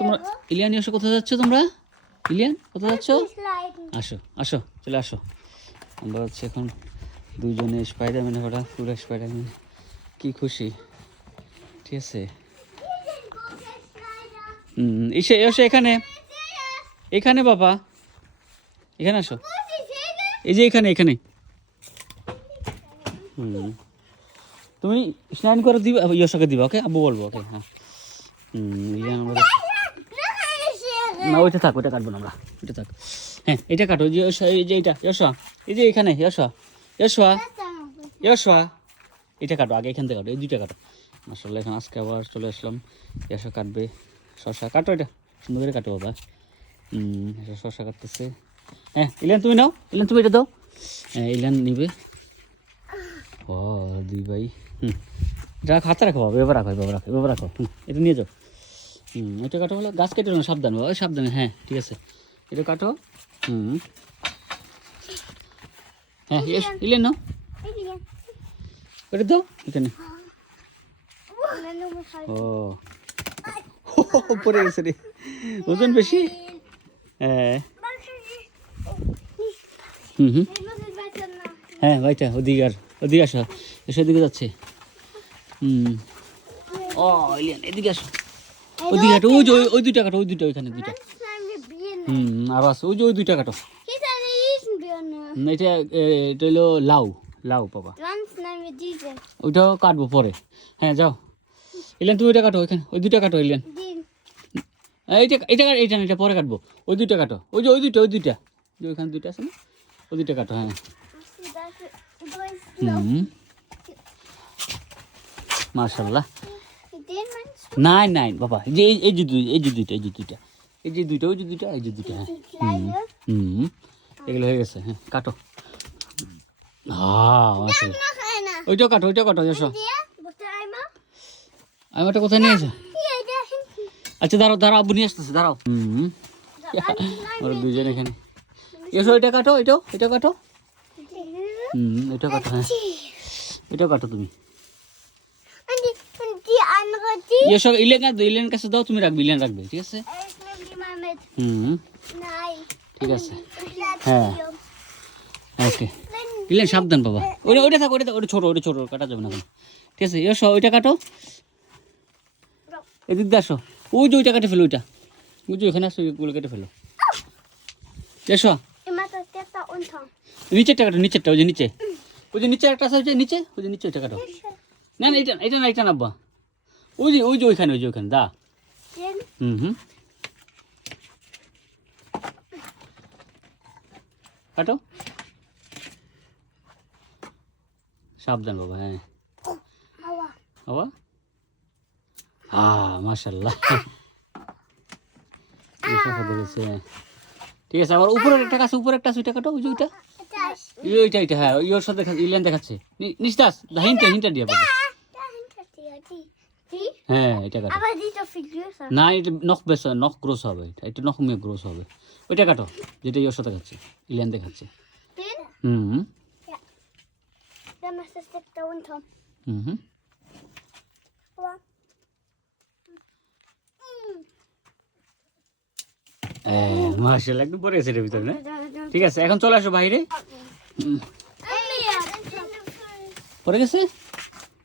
তোমরা ইলিয়ান এসো, কোথায় যাচ্ছ তোমরা? ইলিয়ান কোথায় যাচ্ছ? আসো আসো, চলে আসো। আমরা হচ্ছে এখন দুজনে স্পাইডারম্যানে ওরা পুরো স্পাইডারম্যান, কি খুশি। ঠিক আছে, এসে এসো এখানে, এখানে বাবা, এখানে আসো, এই যে এখানে এখানে। তুমি স্নান করে দিবা, ইয়শোকে দিবা, ওকে? আব্বু বলবো, ওকে? হ্যাঁ। ইলিয়ান আমরা না, ওইটা থাক, ওইটা কাটবো না আমরা, ওইটা থাক। হ্যাঁ, এটা কাটো, যে এই যে এইটা ইয়শা, এই যে এখানে ইয়শা, ইয়শা, ইয়শা, এটা কাটো আগে, এখান থেকে কাটো, এই দুইটা কাটো। মাশাআল্লাহ, এখন আজকে আবার চলে আসলাম, ইয়শা কাটবে শশা। কাটো, এটা সুন্দর করে কাটো বাবা। শশা কাটতেছে। হ্যাঁ, ইলিয়ান তুমি নাও, ইলিয়ান তুমি এটা দাও। হ্যাঁ, ইলিয়ান নিবে। ও দুই ভাই। এটা হাতে রাখো বাবা, এবার রাখো, এবার রাখো, এবার রাখো। এটা নিয়ে যাও। এটা কাটো, হলো গাছ কেটে না, সাবধান বাবা, ওই সাবধানে। হ্যাঁ, ঠিক আছে, এটা কাটো। হ্যাঁ, ইলেন নাও, ওটা দাও এখানে। ও পড়ে গেছে রে, ওজন বেশি। হ্যাঁ হ্যাঁ ভাইটা, ওদিকে আর ওদিকে আসো, এসে ওদিকে যাচ্ছে। ও ইলিয়ান এদিকে আসো, ওদিকে কাটো, ওই যে ওই দুইটা কাটো, ওই দুইটা, ওইখানে দুইটা। আরো আছে, ওই যে ওই দুইটা কাটো। এটা এটা হলো লাউ, লাউ বাবা, ওইটাও কাটবো পরে। হ্যাঁ যাও ইলিয়ান, তুমি ওইটা কাটো, ওইখানে ওই দুইটা কাটো ইলিয়ান। এইটা এটা এইটা না, এটা পরে কাটবো। ওই দুইটা কাটো, ওই যে ওই দুইটা, ওই দুইটা, যে ওইখানে দুইটা আছে না, ওই দুইটা কাটো। হ্যাঁ, মাশাআল্লাহ। নাই নাই বাবা, এই যে এই যে দুই, এই যে দুইটা, এই যে দুইটা, এই যে দুইটা, ওই যে দুইটা, এই যে দুইটা। হ্যাঁ, এগুলো হয়ে গেছে। হ্যাঁ, কাটো। হ্যাঁ, মাশাআল্লাহ, ওইটাও কাটো, ওইটাও কাটো। এসো, আমি ওটা কোথায় নিয়ে এসো? আচ্ছা দাঁড়াও দাঁড়াও, আব্বু নিয়ে আসতেছে, দাঁড়াও। ওরা দুজন এখানে। এসো, এটা কাটো, এটাও, এটা কাটো। এটাও কাটো। হ্যাঁ, এটাও কাটো তুমি। এসো, ইলেন কাছে দাও, তুমি রাখবে, ইলেন রাখবে, ঠিক আছে? ঠিক আছে। হ্যাঁ, ওকে। ইলেন সাবধান বাবা, ওইটা ওইটা থাক, ওইটা ওটা ছোটো, ওটা ছোটো, কাটা যাবে না। ঠিক আছে, এসো, ওইটা কাটো। এদিক দিয়ে আসো, ওই যে ওইটা কেটে ফেলো, ওইটা ওই যে ওইখানে আসো, ওইগুলো কেটে ফেলো। এসো, নিচেরটা কাটো, নিচেরটা, ওই যে নিচে, ওই যে নিচে একটা আছে, ওই যে নিচে, ওই যে নিচে ওইটা কাটো। না না, এটা এটা না, এটা নাব্বা, ওই যে ওই যে ওইখানে, ওই যে ওইখানে দা। কাটো, সাবধান বাবা। হ্যাঁ, বাবা। মাশাআল্লাহ, ঠিক আছে। আবার উপরের একটা কাছে, উপরে একটা আছে, ওইটা কাটো, ওই যে ওইটা, ওইটা এইটা। হ্যাঁ, ওর সাথে ইলেন দেখাচ্ছে, নিস্তাস হিন্টা হিন্টা দিয়া বাবা। হ্যাঁ, এটা কাটো। না, এটা নখ বেশি, নখ গ্রোস হবে, এটা নখ মেয়ে গ্রোস হবে। ওইটা কাটো, যেটা ওর সাথে খাচ্ছে, ইলেন দেখাচ্ছে। মাশাআল্লাহ, একদম পরে গেছে এটার ভিতরে না? ঠিক আছে, এখন চলে আসো বাইরে। পরে গেছে।